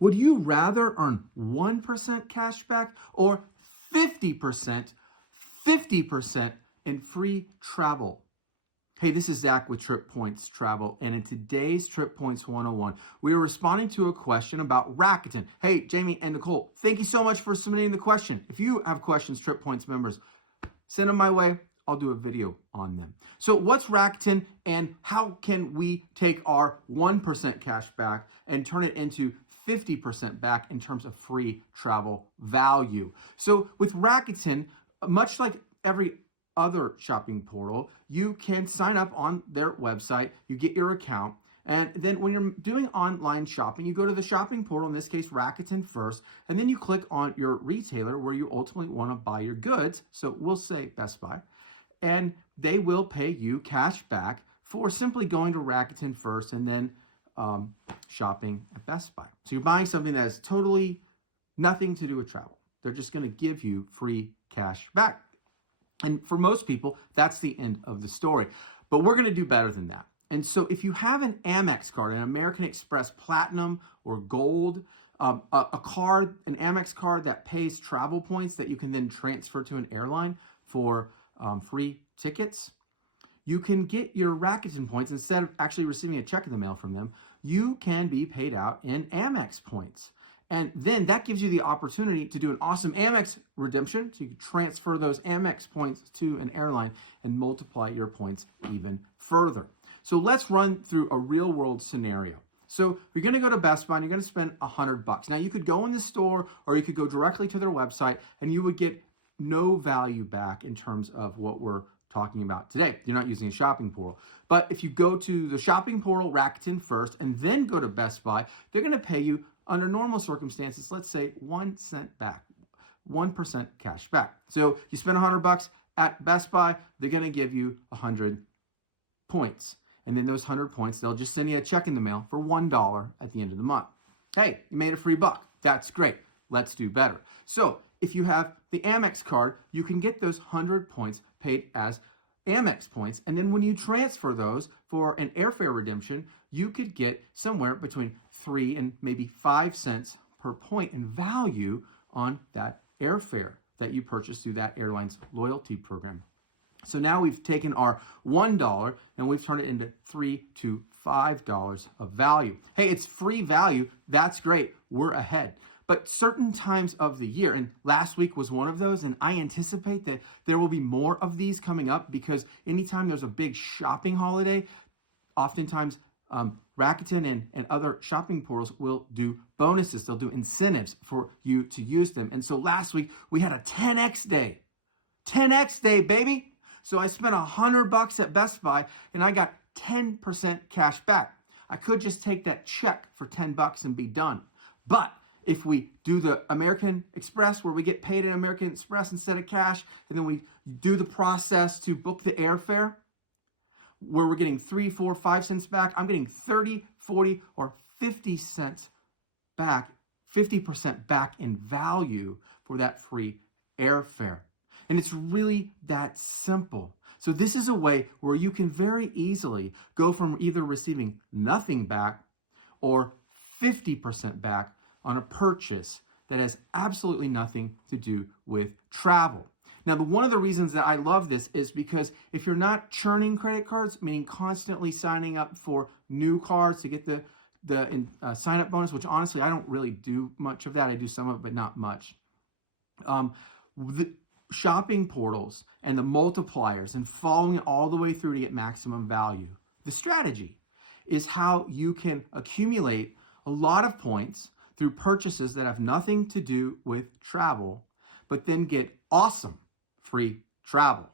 Would you rather earn 1% cash back or 50%, 50% in free travel? Hey, this is Zach with Trip Points Travel, and in today's Trip Points 101, we are responding to a question about Rakuten. Hey, Jamie and Nicole, thank you so much for submitting the question. If you have questions, Trip Points members, send them my way. I'll do a video on them. So what's Rakuten, and how can we take our 1% cash back and turn it into 50% back in terms of free travel value? So with Rakuten, much like every other shopping portal, you can sign up on their website, you get your account, and then when you're doing online shopping, you go to the shopping portal, in this case Rakuten first, and then you click on your retailer where you ultimately want to buy your goods. So we'll say Best Buy, and they will pay you cash back for simply going to Rakuten first and then shopping at Best Buy. So you're buying something that has totally nothing to do with travel. They're just going to give you free cash back. And for most people, that's the end of the story. But we're going to do better than that. And so if you have an Amex card, an American Express Platinum or Gold, a card, an Amex card that pays travel points that you can then transfer to an airline for free tickets, you can get your Rakuten points. Instead of actually receiving a check in the mail from them, you can be paid out in Amex points. And then that gives you the opportunity to do an awesome Amex redemption. So you can transfer those Amex points to an airline and multiply your points even further. So let's run through a real world scenario. So you're going to go to Best Buy and you're going to spend $100. Now you could go in the store or you could go directly to their website and you would get no value back in terms of what we're talking about today. You're not using a shopping portal. But if you go to the shopping portal, Rakuten first, and then go to Best Buy, they're going to pay you, under normal circumstances, let's say 1 cent back, 1% cash back. So you spend $100 at Best Buy, they're going to give you 100 points. And then those 100 points, they'll just send you a check in the mail for $1 at the end of the month. Hey, you made a free buck. That's great. Let's do better. So if you have the Amex card, you can get those 100 points paid as Amex points. And then when you transfer those for an airfare redemption, you could get somewhere between 3 and maybe 5 cents per point in value on that airfare that you purchased through that airline's loyalty program. So now we've taken our $1 and we've turned it into $3 to $5 of value. Hey, it's free value. That's great. We're ahead. But certain times of the year, and last week was one of those, and I anticipate that there will be more of these coming up because anytime there's a big shopping holiday, oftentimes Rakuten and other shopping portals will do bonuses. They'll do incentives for you to use them. And so last week we had a 10x day. 10x day, baby. So I spent $100 at Best Buy and I got 10% cash back. I could just take that check for $10 and be done. But if we do the American Express where we get paid in American Express instead of cash, and then we do the process to book the airfare where we're getting 3, 4, 5 cents back, I'm getting 30, 40, or 50 cents back, 50% back in value for that free airfare. And it's really that simple. So this is a way where you can very easily go from either receiving nothing back or 50% back on a purchase that has absolutely nothing to do with travel. Now, one of the reasons that I love this is because if you're not churning credit cards, meaning constantly signing up for new cards to get the sign-up bonus, which honestly, I don't really do much of that. I do some of it, but not much. The shopping portals and the multipliers and following it all the way through to get maximum value. The strategy is how you can accumulate a lot of points through purchases that have nothing to do with travel, but then get awesome free travel.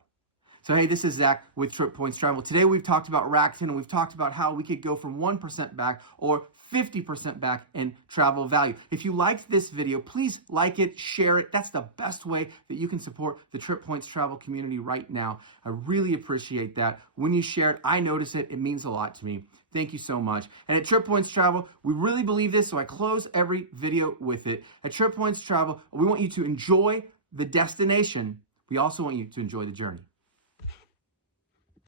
So hey, this is Zach with Trip Points Travel. Today we've talked about Rakuten and we've talked about how we could go from 1% back or 50% back in travel value. If you liked this video, please like it, share it. That's the best way that you can support the Trip Points Travel community right now. I really appreciate that. When you share it, I notice it. It means a lot to me. Thank you so much. And at Trip Points Travel, we really believe this, so I close every video with it. At Trip Points Travel, we want you to enjoy the destination. We also want you to enjoy the journey.